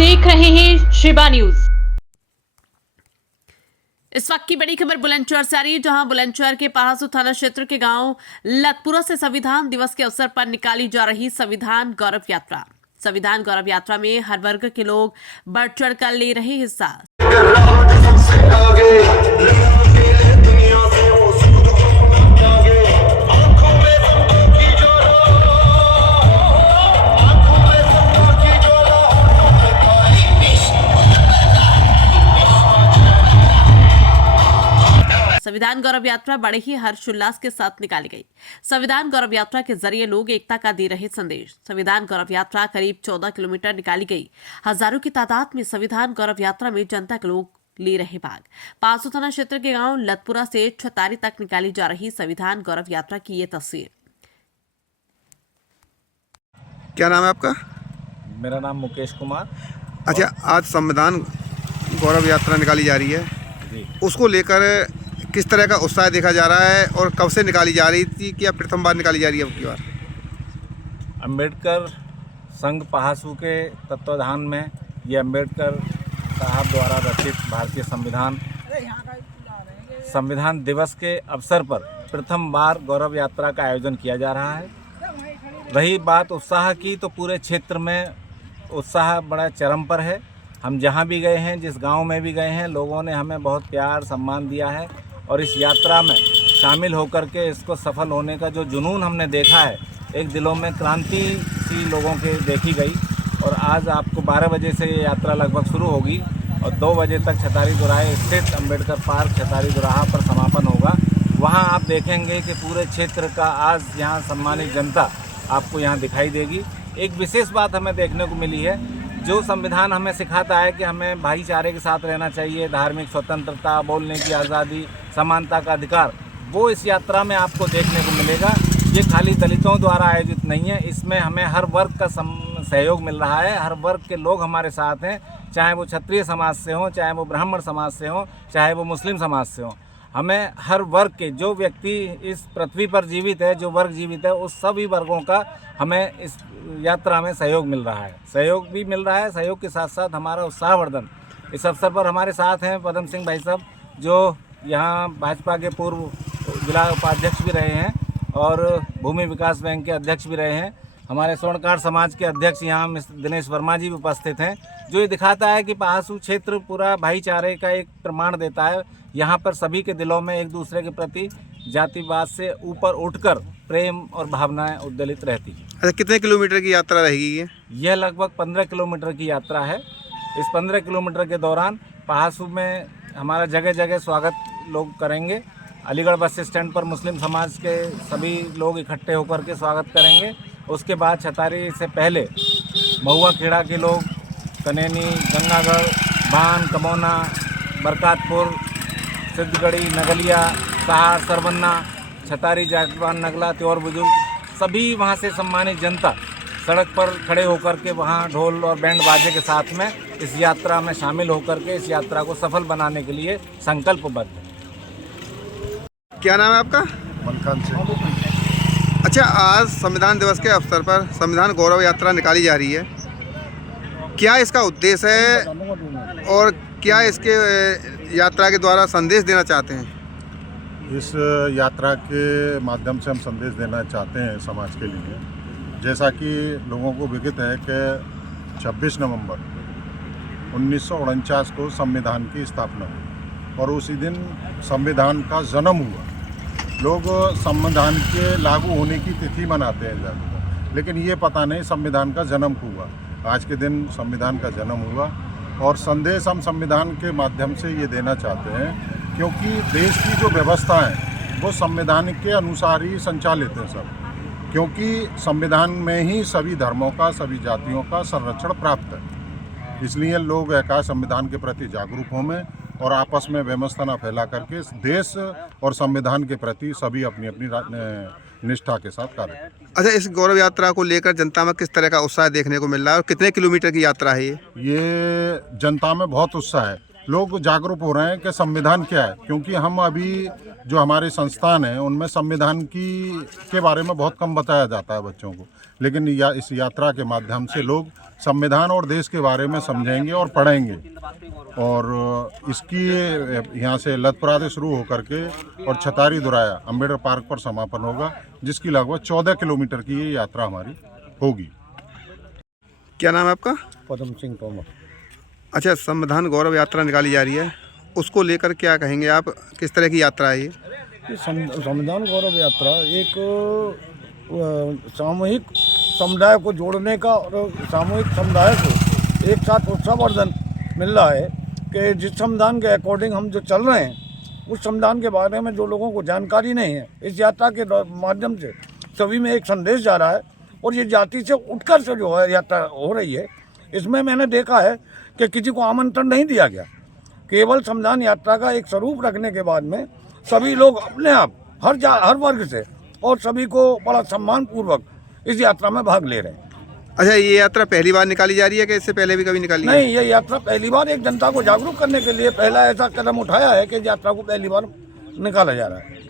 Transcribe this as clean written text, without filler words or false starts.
देख रहे हैं शिवा न्यूज। इस वक्त की बड़ी खबर बुलंदशहर से आ रही है, जहां बुलंदशहर के पहासू थाना क्षेत्र के गांव लतपुरा से संविधान दिवस के अवसर पर निकाली जा रही संविधान गौरव यात्रा। संविधान गौरव यात्रा में हर वर्ग के लोग बढ़ चढ़ कर ले रहे हिस्सा। संविधान गौरव यात्रा बड़े ही हर्षोल्लास के साथ निकाली गई। संविधान गौरव यात्रा के जरिए लोग एकता का दे रहे संदेश। संविधान गौरव यात्रा करीब 14 किलोमीटर निकाली गई। हजारों की तादाद में संविधान गौरव यात्रा में जनता के लोग ले रहे भाग। पासू थाना क्षेत्र के गांव लतपुरा से छतारी तक निकाली जा रही संविधान गौरव यात्रा की ये तस्वीर। क्या नाम है आपका? मेरा नाम मुकेश कुमार। अच्छा, आज संविधान गौरव यात्रा निकाली जा रही है जी। उसको लेकर किस तरह का उत्साह देखा जा रहा है और कब से निकाली जा रही थी, क्या प्रथम बार निकाली जा रही है अब की बार? अम्बेडकर संघ पहासू के तत्वाधान में ये अम्बेडकर साहब द्वारा रचित भारतीय संविधान दिवस के अवसर पर प्रथम बार गौरव यात्रा का आयोजन किया जा रहा है। रही बात उत्साह की, तो पूरे क्षेत्र में उत्साह बड़ा चरम पर है। हम जहाँ भी गए हैं, जिस गांव में भी गए हैं, लोगों ने हमें बहुत प्यार सम्मान दिया है और इस यात्रा में शामिल होकर के इसको सफल होने का जो जुनून हमने देखा है, एक दिलों में क्रांति सी लोगों के देखी गई। और आज आपको 12 बजे से ये यात्रा लगभग शुरू होगी और 2 बजे तक छतारी दुराहे स्थित अम्बेडकर पार्क छतारी दुराहा पर समापन होगा। वहाँ आप देखेंगे कि पूरे क्षेत्र का आज यहाँ सम्मानित जनता आपको यहाँ दिखाई देगी। एक विशेष बात हमें देखने को मिली है, जो संविधान हमें सिखाता है कि हमें भाईचारे के साथ रहना चाहिए, धार्मिक स्वतंत्रता, बोलने की आज़ादी, समानता का अधिकार, वो इस यात्रा में आपको देखने को मिलेगा। ये खाली दलितों द्वारा आयोजित नहीं है, इसमें हमें हर वर्ग का सहयोग मिल रहा है। हर वर्ग के लोग हमारे साथ हैं, चाहे वो क्षत्रिय समाज से हों, चाहे वो ब्राह्मण समाज से हों, चाहे वो मुस्लिम समाज से हों। हमें हर वर्ग के जो व्यक्ति इस पृथ्वी पर जीवित है, जो वर्ग जीवित है, उस सभी वर्गों का हमें इस यात्रा में सहयोग मिल रहा है। सहयोग भी मिल रहा है, सहयोग के साथ साथ हमारा उत्साहवर्धन। इस अवसर पर हमारे साथ हैं पदम सिंह भाई साहब, जो यहाँ भाजपा के पूर्व जिला उपाध्यक्ष भी रहे हैं और भूमि विकास बैंक के अध्यक्ष भी रहे हैं। हमारे स्वर्णकार समाज के अध्यक्ष यहाँ दिनेश वर्मा जी भी उपस्थित हैं, जो ये दिखाता है कि पहासू क्षेत्र पूरा भाईचारे का एक प्रमाण देता है। यहाँ पर सभी के दिलों में एक दूसरे के प्रति जातिवाद से ऊपर उठकर प्रेम और भावनाएं उद्वेलित रहती हैं। अच्छा, कितने किलोमीटर की यात्रा रहेगी ये? यह लगभग 15 किलोमीटर की यात्रा है। इस 15 किलोमीटर के दौरान पहासू में हमारा जगह जगह स्वागत लोग करेंगे। अलीगढ़ बस स्टैंड पर मुस्लिम समाज के सभी लोग इकट्ठे होकर के स्वागत करेंगे। उसके बाद छतारी से पहले महुआ खेड़ा के लोग, कनैनी, गंगागढ़, बान, कमौना, बरकातपुर, सिद्धगढ़ी, नगलिया, सहार, सरवन्ना, छतारी, जाटवान, नगला, त्योर बुजुर्ग, सभी वहाँ से सम्मानित जनता सड़क पर खड़े होकर के वहाँ ढोल और बैंड बाजे के साथ में इस यात्रा में शामिल होकर के इस यात्रा को सफल बनाने के लिए संकल्पबद्ध है। क्या नाम है आपका? मलकान से। अच्छा, आज संविधान दिवस के अवसर पर संविधान गौरव यात्रा निकाली जा रही है, क्या इसका उद्देश्य है और क्या इसके यात्रा के द्वारा संदेश देना चाहते हैं? इस यात्रा के माध्यम से हम संदेश देना चाहते हैं समाज के लिए। जैसा कि लोगों को विदित है कि 26 नवंबर 1949 को संविधान की स्थापना हुई और उसी दिन संविधान का जन्म हुआ। लोग संविधान के लागू होने की तिथि मनाते हैं ज़्यादातर, लेकिन ये पता नहीं संविधान का जन्म हुआ। आज के दिन संविधान का जन्म हुआ और संदेश हम संविधान के माध्यम से ये देना चाहते हैं, क्योंकि देश की जो व्यवस्था है वो संविधान के अनुसार ही संचालित है सब, क्योंकि संविधान में ही सभी धर्मों का, सभी जातियों का संरक्षण प्राप्त है। इसलिए लोग एकाएक संविधान के प्रति जागरूक हों और आपस में व्यवस्था न फैला करके देश और संविधान के प्रति सभी अपनी अपनी निष्ठा के साथ कार्य करें। अच्छा, इस गौरव यात्रा को लेकर जनता में किस तरह का उत्साह देखने को मिल रहा है और कितने किलोमीटर की यात्रा है ये? ये जनता में बहुत उत्साह है लोग जागरूक हो रहे हैं कि संविधान क्या है, क्योंकि हम अभी जो हमारे संस्थान हैं उनमें संविधान के बारे में बहुत कम बताया जाता है बच्चों को, लेकिन इस यात्रा के माध्यम से लोग संविधान और देश के बारे में समझेंगे और पढ़ेंगे। और इसकी यहाँ से लतपुरा से शुरू होकर के और छतारी दुराया अम्बेडकर पार्क पर समापन होगा, जिसकी लगभग 14 किलोमीटर की ये यात्रा हमारी होगी। क्या नाम है आपका? पदम सिंह तोमर। अच्छा, संविधान गौरव यात्रा निकाली जा रही है, उसको लेकर क्या कहेंगे आप? किस तरह की यात्रा है ये? संविधान गौरव यात्रा एक सामूहिक समुदाय को जोड़ने का और सामूहिक समुदाय को एक साथ उत्साहवर्धन मिल रहा है कि जिस संविधान के अकॉर्डिंग हम जो चल रहे हैं उस संविधान के बारे में जो लोगों को जानकारी नहीं है, इस यात्रा के माध्यम से सभी में एक संदेश जा रहा है। और ये जाति से उठकर से जो है यात्रा हो रही है, इसमें मैंने देखा है कि किसी को आमंत्रण नहीं दिया गया, केवल संविधान यात्रा का एक स्वरूप रखने के बाद में सभी लोग अपने आप हर वर्ग से और सभी को बड़ा सम्मान पूर्वक इस यात्रा में भाग ले रहे हैं। अच्छा, ये यात्रा पहली बार निकाली जा रही है कि इससे पहले भी कभी निकाली है? नहीं, ये यात्रा पहली बार एक जनता को जागरूक करने के लिए पहला ऐसा कदम उठाया है कि यात्रा को पहली बार निकाला जा रहा है।